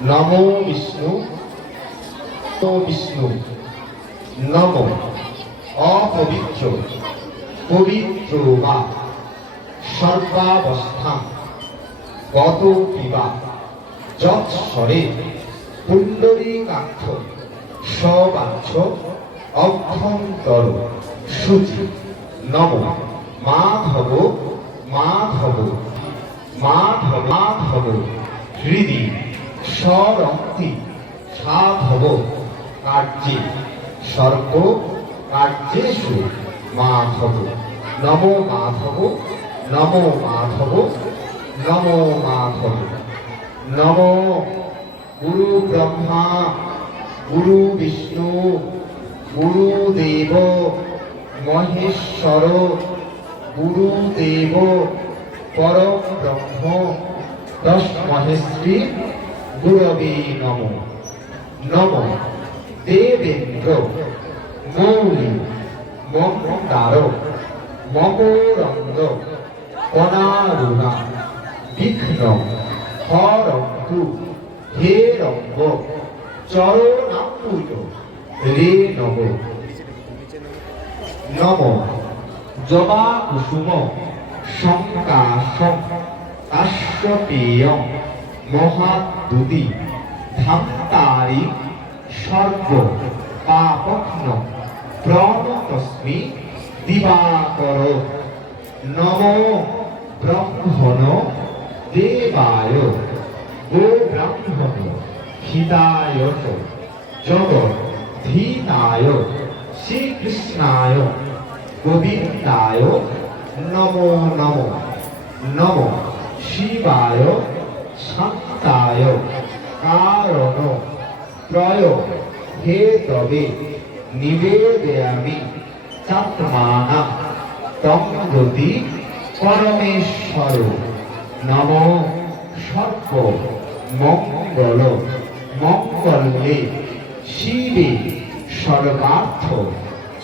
নমো বিষ্ণু তো বিষ্ণু নম অপবিত্র পবিত্র বা সর্বাবস্থা গত পিবা যৎস্বরে পুণ্ডরীকাক্ষ সবাচ্ছ অভ্যন্তর শুচি নম মাধব মাধব মাধব মাধব হৃদি স্বরক্তি, সাধব কার্যে সর্ব কার্যেষু মাধব। নম মাধব নম মাধব নম মাধব। নম গুরু ব্রহ্মা, গুরু বিষ্ণু গুরুদেব মহেশ্বর গুরুদেব পরম ব্রহ্ম দশ মহেশ্রী গুরবে নম নম দেবেন্দ্র মৌলি মন্দার মকরন্দ অনারুণা বিঘ্ন হরন্তু হে রঙ্গ চরণাম্বুজ রে নব নম জবা কুসুম শঙ্কাশম কাশ্যপেয় মহাদুতি। ধান্তারি সর্ব পাপঘ্ন। প্রণতস্মি দিবাকর। নম ব্রহ্মণ দেবায়। গো ব্রাহ্মণ হিতায় চ। জগৎ ধীতায় শ্রীকৃষ্ণায়। গোবিন্দায় নমো নমো। নমো শিবায় শান্তায় কারণ ত্রয় হে তবে নিবেদয়ামি চাত্মানা তঙ্গতি পরমেশ্বর নম সর্ব মঙ্গল মঙ্গলে শিবে সর্বার্থ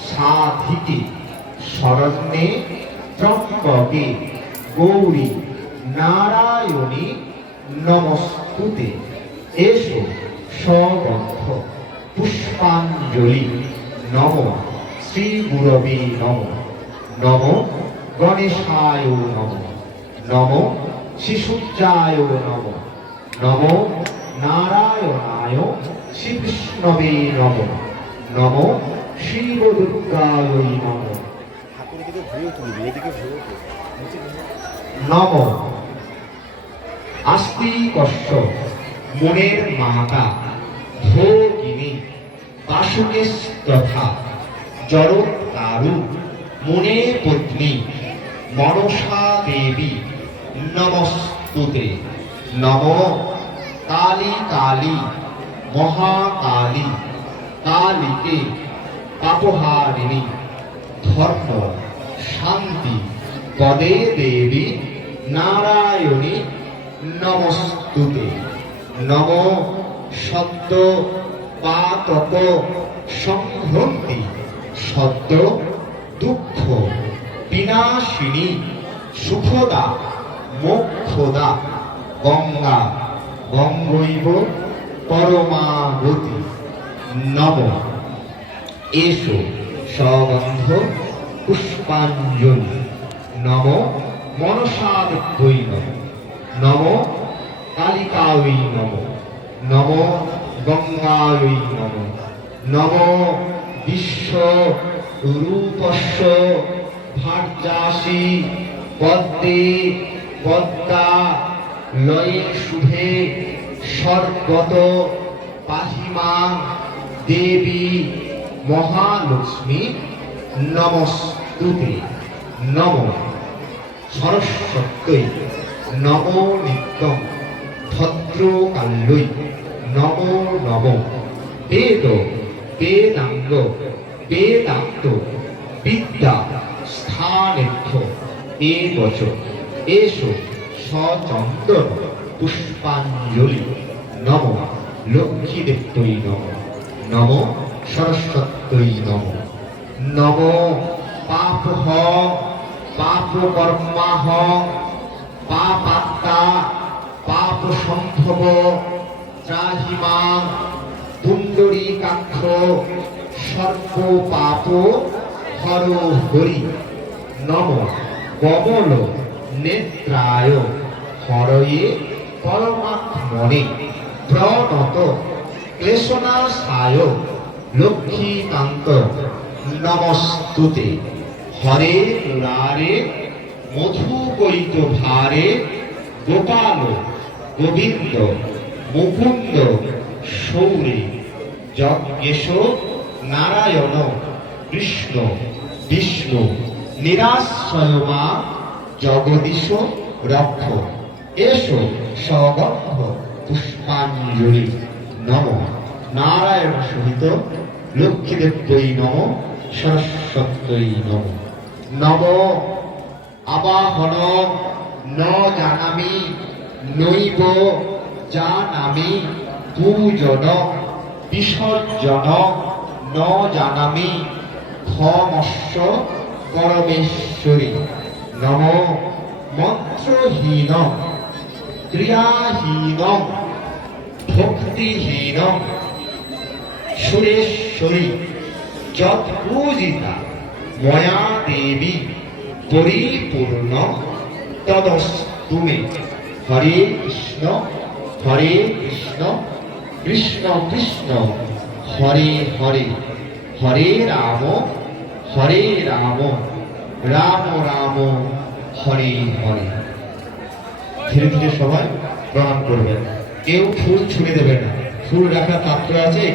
সাধিকে শরণ্যে ত্রম্বকে গৌরী নারায়ণী নমস্তুতে এসো সগন্ধ পুষ্পাঞ্জলি। নম শ্রী গুরবে নম। নম গণেশায় নম। নম শিশুজায় নম। নম নারায়ণায় শ্রীকৃষ্ণবে নম। নম শিব দুর্গায় নম ঠাকুর নম আস্তিকস্য মনের মাতা, ভোগিনী, বাসুকেশ তথা জড়কারু মনে পত্নী, মনসা দেবী, নমস্তুতে, নম, কালী কালী, মহাকালী, কালীকে, পাপহারিণী, ধর্ম, শান্তি, পদে দেবী, নারায়ণী নমস্তুতে। নম সদ্য পাতক সংহন্তি সদ্য দুঃখ, বিনাশিনী, সুখদা, মোক্ষদা, গঙ্গা, গঙ্গৈব পরমাগতি নম। এসো সগন্ধ পুষ্পাঞ্জলি। নম মনসাদৈ নম নম কালিকাঐ নম। নম গঙ্গাঐ নম। নম বিশ্ব রূপস্য ভার্যাসি পদ্মে পদ্মা লয়ে শুভে সর্বত পাহিমা দেবী মহালক্ষ্মী নমস্তুতে। নম সরস্বত্যই নম নিত্যম ভদ্রকাল্যই নম নম। বেদ, বেদাঙ্গ, বেদান্ত, বিদ্যা স্থানেভ্য এ বচ এসো, সচন্দন, পুষ্পাঞ্জলি। নম, লক্ষ্মীদেবতৈ নম। নম সরস্বত্যই নম। নম পাপ হ পাপ কর্মাহ পাপাত্মা পাপ সম্ভব ত্রাহিমা পুণ্ডরী কাক্ষ সর্প পাপ হর হরি নম কমল নেত্রায়, হরয়ে পরমাত্মনে। প্রণত ক্লেশনাশায়, লক্ষ্মীকান্ত। নমস্তুতে। হরে মুরারে মধু কৈত ভারে গোপাল, গোবিন্দ, মুকুন্দ সৌরে যজ্ঞেশ, নারায়ণ, কৃষ্ণ, বিষ্ণু নিরাশ্রয় মা জগদীশ, রক্ষ। এসো সগন্ধ পুষ্পাঞ্জলি নম। নারায়ণ সহিত লক্ষ্মীদেব্যই নম সরস্বত্যই নম। নম। আবাহন ন জানামি, নৈব জানামি পূজন বিসর্জন, ন জানামি ক্ষমস্য পরমেশ্বরী। নম মন্ত্রহীন, ক্রিয়াহীন, ভক্তিহীন, সুরেশ্বরী যৎ পূজিতা ময়া দেবী। পরিপূর্ণ তদস্তু মে হরে কৃষ্ণ হরে কৃষ্ণ কৃষ্ণ কৃষ্ণ, হরে হরে। হরে রাম হরে রাম রাম রাম, হরে হরে। ধীরে ধীরে সবাই প্রণাম করবেন। কেউ ফুল ছুঁড়ে দেবে না। ফুল রাখার পাত্র আছে?